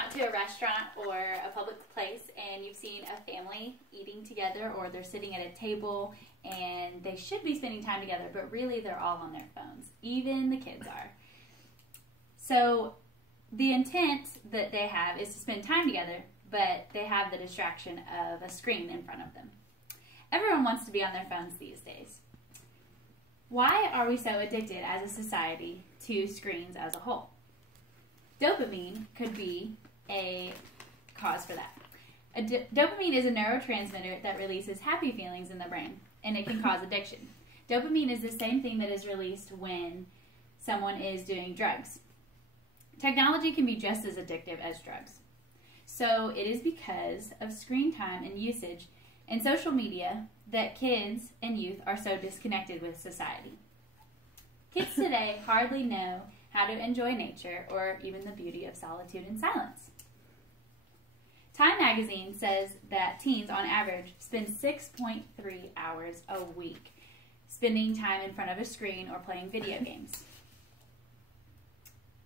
out to a restaurant or a public place and you've seen a family eating together, or they're sitting at a table and they should be spending time together, but really they're all on their phones. Even the kids are. So the intent that they have is to spend time together, but they have the distraction of a screen in front of them. Everyone wants to be on their phones these days. Why are we so addicted as a society to screens as a whole? Dopamine could be a cause for that. Dopamine is a neurotransmitter that releases happy feelings in the brain, and it can cause addiction. Dopamine is the same thing that is released when someone is doing drugs. Technology can be just as addictive as drugs. So it is because of screen time and usage and social media that kids and youth are so disconnected with society. Kids today hardly know how to enjoy nature or even the beauty of solitude and silence. Time magazine says that teens on average spend 6.3 hours a week spending time in front of a screen or playing video games.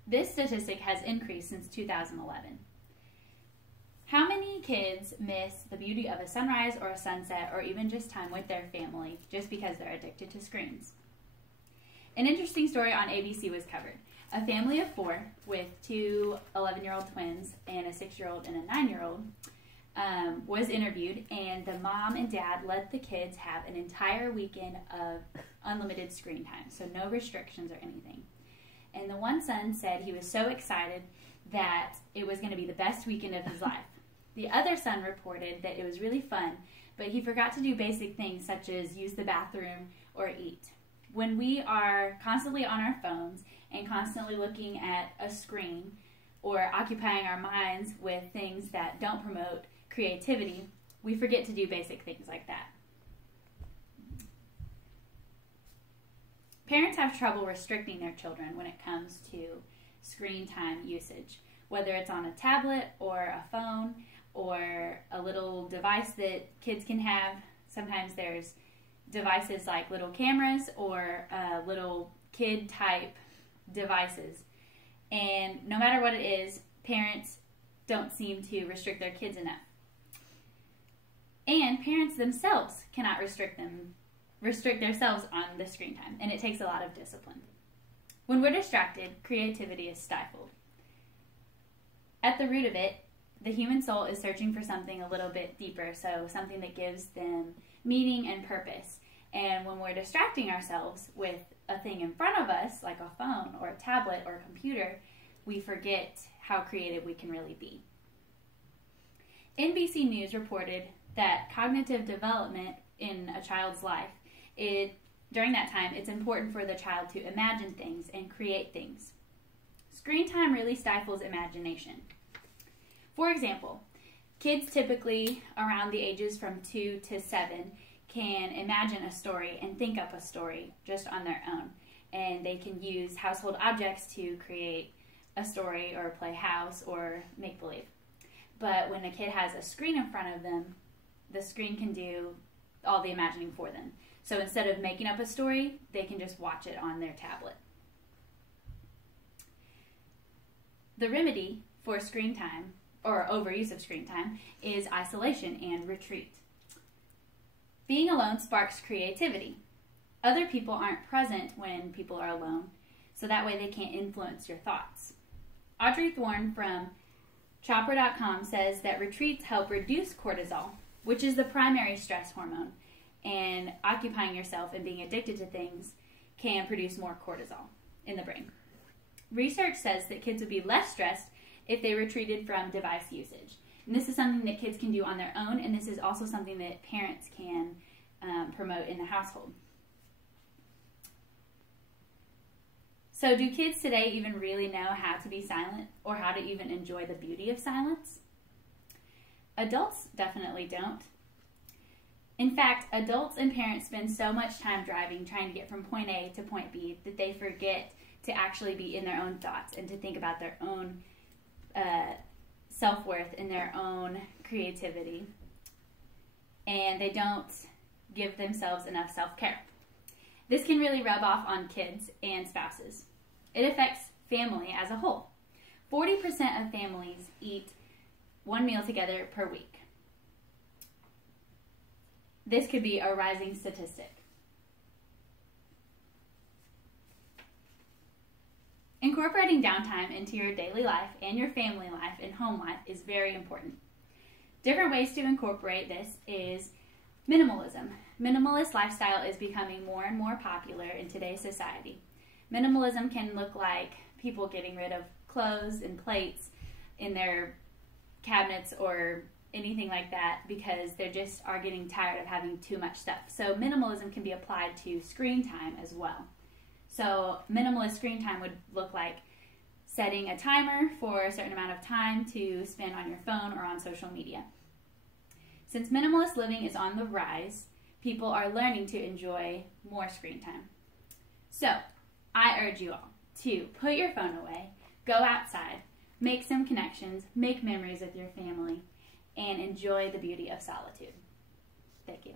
This statistic has increased since 2011. How many kids miss the beauty of a sunrise or a sunset or even just time with their family just because they're addicted to screens? An interesting story on ABC was covered. A family of 4 with 2 11-year-old twins and a 6-year-old and a 9-year-old was interviewed, and the mom and dad let the kids have an entire weekend of unlimited screen time, so no restrictions or anything. And the one son said he was so excited that it was going to be the best weekend of his life. The other son reported that it was really fun, but he forgot to do basic things such as use the bathroom or eat. When we are constantly on our phones and constantly looking at a screen or occupying our minds with things that don't promote creativity, we forget to do basic things like that. Parents have trouble restricting their children when it comes to screen time usage, whether it's on a tablet or a phone or a little device that kids can have. Sometimes there's devices like little cameras or little kid-type devices. And no matter what it is, parents don't seem to restrict their kids enough. And parents themselves cannot restrict themselves on the screen time, and it takes a lot of discipline. When we're distracted, creativity is stifled. At the root of it, the human soul is searching for something a little bit deeper, so something that gives them meaning and purpose. And when we're distracting ourselves with a thing in front of us, like a phone or a tablet or a computer, we forget how creative we can really be. NBC News reported that cognitive development in a child's life, during that time, it's important for the child to imagine things and create things. Screen time really stifles imagination. For example, kids typically around the ages from 2 to 7 can imagine a story and think up a story just on their own. And they can use household objects to create a story or play house or make believe. But when a kid has a screen in front of them, the screen can do all the imagining for them. So instead of making up a story, they can just watch it on their tablet. The remedy for screen time, or overuse of screen time, is isolation and retreat. Being alone sparks creativity. Other people aren't present when people are alone, so that way they can't influence your thoughts. Audrey Thorne from Chopper.com says that retreats help reduce cortisol, which is the primary stress hormone, and occupying yourself and being addicted to things can produce more cortisol in the brain. Research says that kids would be less stressed if they retreated from device usage. And this is something that kids can do on their own, and this is also something that parents can promote in the household. So do kids today even really know how to be silent or how to even enjoy the beauty of silence? Adults definitely don't. In fact, adults and parents spend so much time driving trying to get from point A to point B that they forget to actually be in their own thoughts and to think about their own self-worth and their own creativity. And they don't give themselves enough self-care. This can really rub off on kids and spouses. It affects family as a whole. 40% of families eat one meal together per week. This could be a rising statistic. Incorporating downtime into your daily life and your family life and home life is very important. Different ways to incorporate this is minimalism. Minimalist lifestyle is becoming more and more popular in today's society. Minimalism can look like people getting rid of clothes and plates in their cabinets or anything like that because they just are getting tired of having too much stuff. So minimalism can be applied to screen time as well. So minimalist screen time would look like setting a timer for a certain amount of time to spend on your phone or on social media. Since minimalist living is on the rise, people are learning to enjoy more screen time. So I urge you all to put your phone away, go outside, make some connections, make memories with your family, and enjoy the beauty of solitude. Thank you.